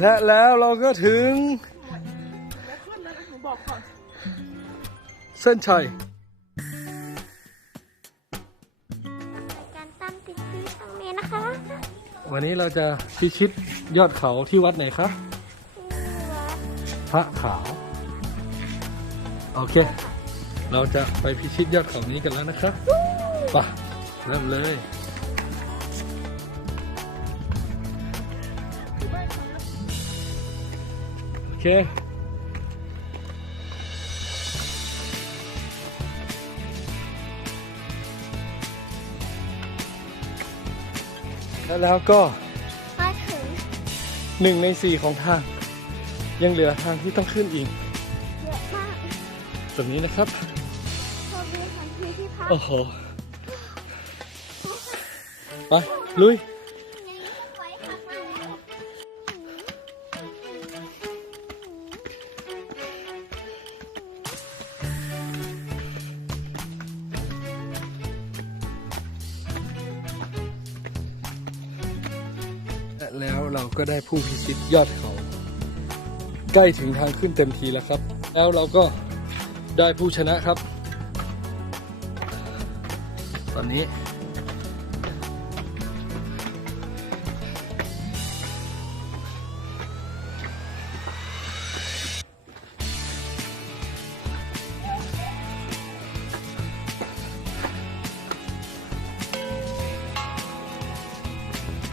และแล้วเราก็ถึงเส้นชัยการตั้งติดที่ตรงนี้นะคะวันนี้เราจะพิชิตยอดเขาที่วัดไหนครับพระขาว โอเค เราจะไปพิชิตยอดเขานี้กันแล้วนะครับไปะเริ่มเลย เค แล้วแล้วก็มาถึงหนึ่งในสี่ของทาง ยังเหลือทางที่ต้องขึ้นอีกเยอะมากแบบนี้นะครับโชคดีของที่ที่พักโอ้โหไปลุย แล้วเราก็ได้ผู้พิชิตยอดเขา ใกล้ถึงทางขึ้นเต็มทีแล้วครับ แล้วเราก็ได้ผู้ชนะครับ ตอนนี้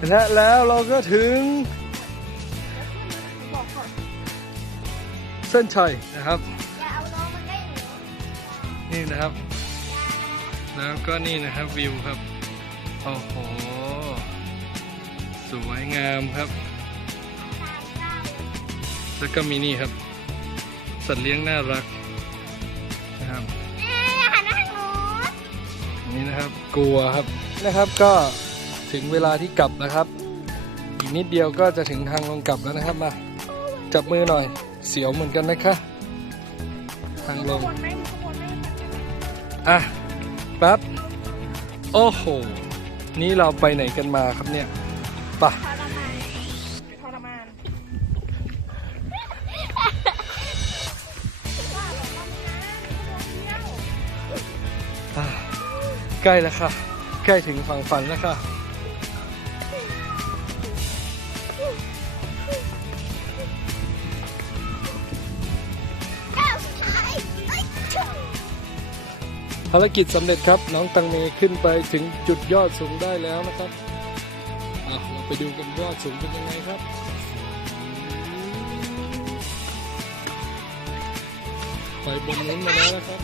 และแล้วเราก็ถึง เส้นชัยนะครับอย่าเอาน้องมาใกล้หนูนี่นะครับ แล้วก็นี่นะครับวิวครับ โอ้โห สวยงามครับ แล้วก็มีนี่ครับ สัตว์เลี้ยงน่ารักนะครับเอ๊ะหันมาทางหนูนี่นะครับกลัวครับนะครับก็ ถึงเวลาที่กลับนะครับ อีกนิดเดียวก็จะถึงทางลงกลับแล้วนะครับมาจับมือหน่อยเสียวเหมือนกันนะคะ ทางลงอะแป๊บโอ้โห นี่เราไปไหนกันมาครับเนี่ยป่ะใกล้แล้วค่ะ ใกล้ถึงฝั่งฝันแล้วค่ะ ภารกิจสำเร็จครับน้องตังเมขึ้นไปถึงจุดยอดสูงได้แล้วนะครับอะเราไปดูกันยอดสูงเป็นยังไงครับไปบนนู้นมาแล้วนะครับ